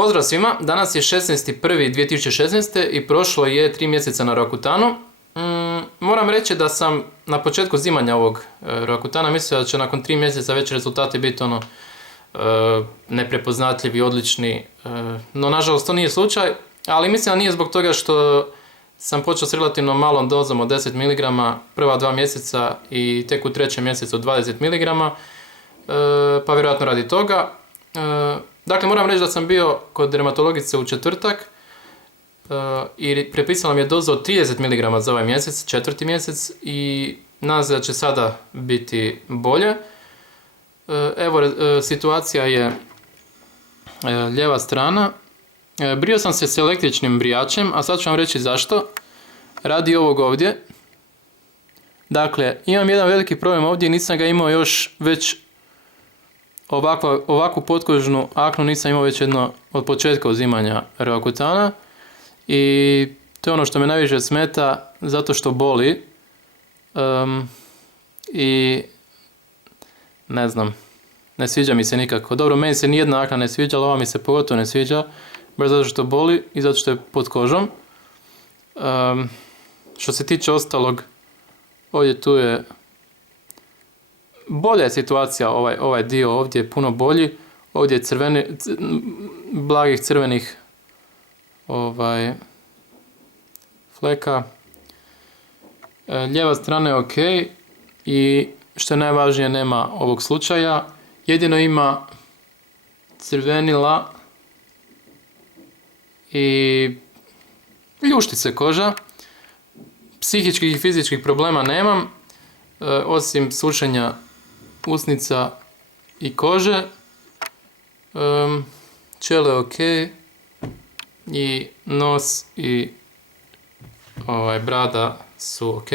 Pozdrav svima, danas je 16.1.2016. i prošlo je 3 mjeseca na Rakutanu. Moram reći da sam na početku zimanja ovog Rakutana mislio da će nakon 3 mjeseca već rezultati biti neprepoznatljivi, odlični, no nažalost to nije slučaj, ali mislim da nije zbog toga što sam počeo s relativno malom dozom od 10 mg prva 2 mjeseca i tek u 3. mjesecu 20 mg, pa vjerojatno radi toga. Dakle, moram reći da sam bio kod dermatologice u četvrtak i prepisala mi je dozu od 30 mg za ovaj mjesec, 4. mjesec, i nadam se da će sada biti bolje. Evo, situacija je lijeva strana. Brio sam se s električnim brijačem, a sad ću vam reći zašto. Radi ovog ovdje. Dakle, imam jedan veliki problem ovdje, nisam ga imao još već ovakvu potkožnu aknu nisam imao već jedno od početka uzimanja Rakutana i to je ono što me najviše smeta zato što boli i ne znam, ne sviđa mi se nikako. Dobro, meni se nijedna akna ne sviđa, ali ova mi se pogotovo ne sviđa, baš zato što boli i zato što je pod kožom. Što se tiče ostalog, ovdje tu je bolja je situacija, ovaj dio ovdje je puno bolji, ovdje je blagih crvenih fleka. Lijeva strana je ok i što je najvažnije nema ovog slučaja, jedino ima crvenila i ljušti se koža. Psihičkih i fizičkih problema nemam, osim sušenja usnica i kože. Čelo je ok i nos i brada su ok.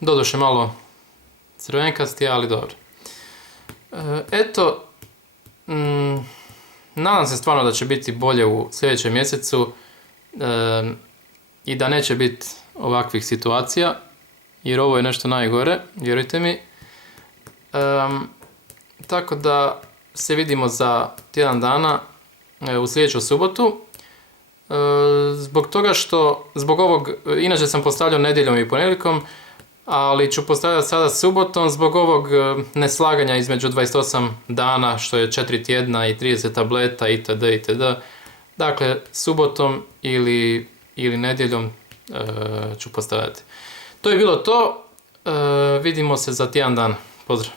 Doduše malo crvenkasti, ali dobro. Eto, nadam se stvarno da će biti bolje u sljedećem mjesecu i da neće biti ovakvih situacija, jer ovo je nešto najgore, vjerujte mi. Tako da se vidimo za tjedan dana u sljedeću subotu. Zbog ovog, inače sam postavljao nedjeljom i ponedjeljkom, ali ću postavljati sada subotom zbog ovog neslaganja između 28 dana, što je 4 tjedna i 30 tableta itd. itd. Dakle, subotom ili nedjeljom ću postavljati. To je bilo to. Vidimo se za tjedan dan. Pozdrav!